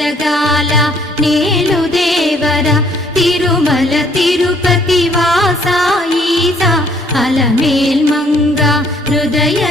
జగాల నేలు దేవర తిరుమల తిరుపతి వాస ఈస అలమేల్ మంగ హృదయ